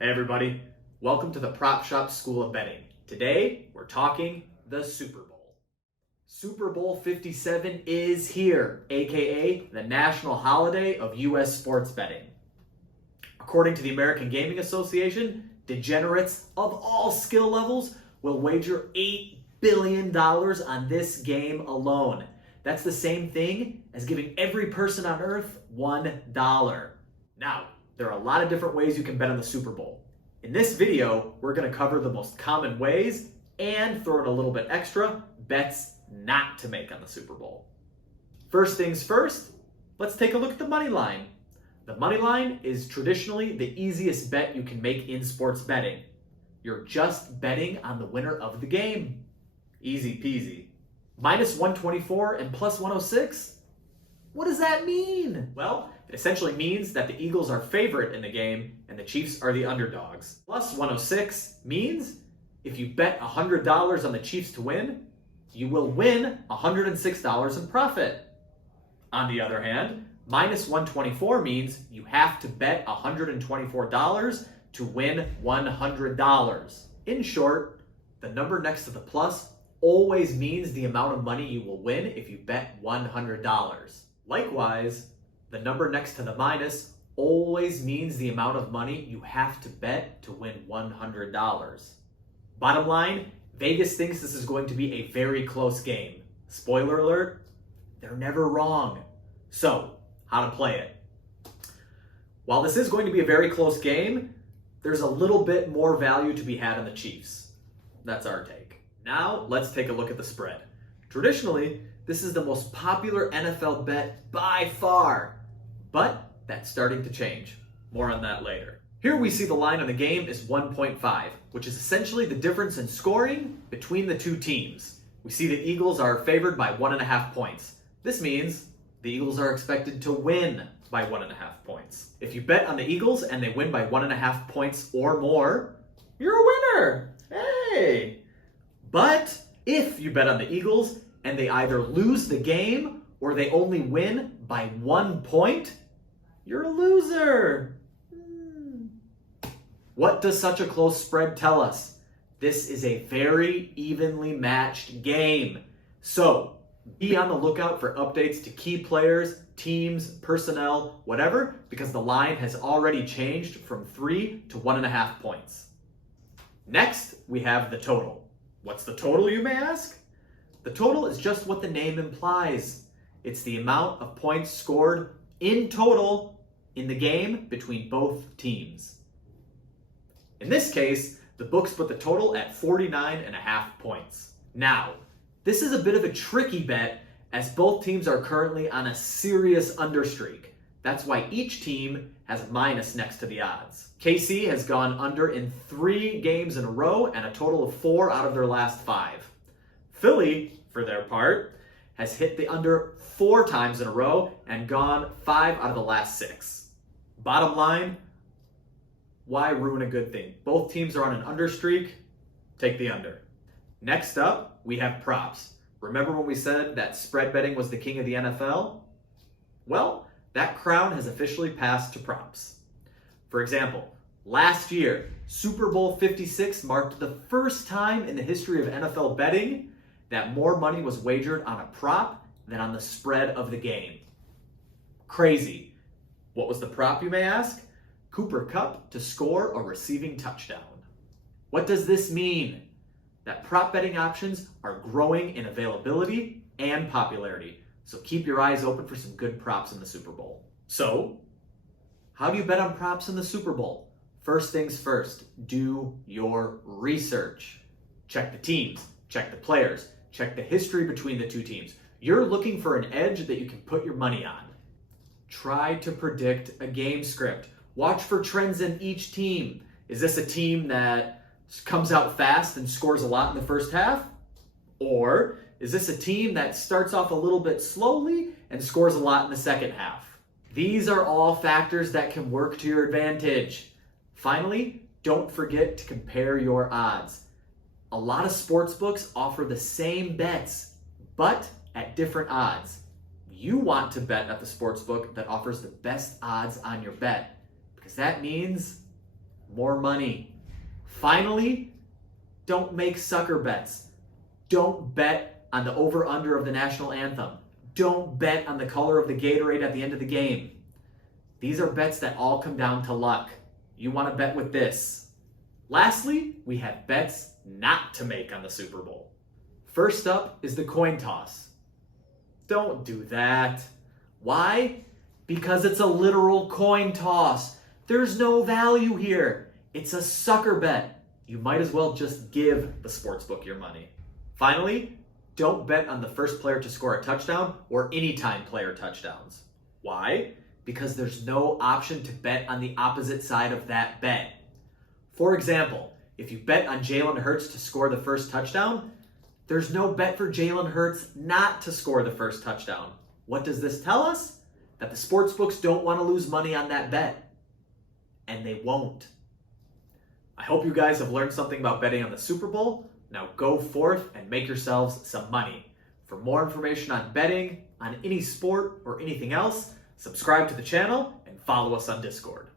Hey everybody, welcome to the Prop Shop School of Betting. Today, we're talking the Super Bowl. Super Bowl 57 is here, aka the national holiday of US sports betting. According to the American Gaming Association, degenerates of all skill levels will wager $8 billion on this game alone. That's the same thing as giving every person on earth $1. Now, there are a lot of different ways you can bet on the Super Bowl. In this video, we're going to cover the most common ways and throw in a little bit extra bets not to make on the Super Bowl. First things first, let's take a look at the money line. The money line is traditionally the easiest bet you can make in sports betting. You're just betting on the winner of the game. Easy peasy. Minus 124 and plus 106? What does that mean? Well, it essentially means that the Eagles are favorite in the game and the Chiefs are the underdogs. Plus 106 means if you bet $100 on the Chiefs to win, you will win $106 in profit. On the other hand, minus 124 means you have to bet $124 to win $100. In short, the number next to the plus always means the amount of money you will win if you bet $100. Likewise, the number next to the minus always means the amount of money you have to bet to win $100. Bottom line, Vegas thinks this is going to be a very close game. Spoiler alert, they're never wrong. So, how to play it? While this is going to be a very close game, there's a little bit more value to be had on the Chiefs. That's our take. Now, let's take a look at the spread. Traditionally, this is the most popular NFL bet by far, but that's starting to change. More on that later. Here we see the line on the game is 1.5, which is essentially the difference in scoring between the two teams. We see the Eagles are favored by 1.5 points. This means the Eagles are expected to win by 1.5 points. If you bet on the Eagles and they win by 1.5 points or more, you're a winner. Hey! But if you bet on the Eagles and they either lose the game or they only win by 1 point, you're a loser. What does such a close spread tell us? This is a very evenly matched game. So, be on the lookout for updates to key players, teams, personnel, whatever, because the line has already changed from 3 to 1.5 points. Next, we have the total. What's the total, you may ask? The total is just what the name implies. It's the amount of points scored in total in the game between both teams. In this case, the books put the total at 49.5 points. Now, this is a bit of a tricky bet as both teams are currently on a serious understreak. That's why each team has a minus next to the odds. KC has gone under in 3 games in a row and a total of 4 out of their last 5. Philly, for their part, has hit the under 4 times in a row and gone 5 out of the last 6. Bottom line, why ruin a good thing? Both teams are on an under streak, take the under. Next up, we have props. Remember when we said that spread betting was the king of the NFL? Well, that crown has officially passed to props. For example, last year, Super Bowl 56 marked the first time in the history of NFL betting that more money was wagered on a prop than on the spread of the game. Crazy. What was the prop, you may ask? Cooper Kupp to score a receiving touchdown. What does this mean? That prop betting options are growing in availability and popularity. So keep your eyes open for some good props in the Super Bowl. So, how do you bet on props in the Super Bowl? First things first, do your research. Check the teams, check the players, check the history between the two teams. You're looking for an edge that you can put your money on. Try to predict a game script. Watch for trends in each team. Is this a team that comes out fast and scores a lot in the first half? Or is this a team that starts off a little bit slowly and scores a lot in the second half? These are all factors that can work to your advantage. Finally, don't forget to compare your odds. A lot of sportsbooks offer the same bets, but at different odds. You want to bet at the sportsbook that offers the best odds on your bet, because that means more money. Finally, don't make sucker bets. Don't bet on the over-under of the national anthem. Don't bet on the color of the Gatorade at the end of the game. These are bets that all come down to luck. You want to bet with this. Lastly, we have bets not to make on the Super Bowl. First up is the coin toss. Don't do that. Why? Because it's a literal coin toss. There's no value here. It's a sucker bet. You might as well just give the sportsbook your money. Finally, don't bet on the first player to score a touchdown or anytime player touchdowns. Why? Because there's no option to bet on the opposite side of that bet. For example, if you bet on Jalen Hurts to score the first touchdown, there's no bet for Jalen Hurts not to score the first touchdown. What does this tell us? That the sportsbooks don't want to lose money on that bet. And they won't. I hope you guys have learned something about betting on the Super Bowl. Now go forth and make yourselves some money. For more information on betting, on any sport, or anything else, subscribe to the channel and follow us on Discord.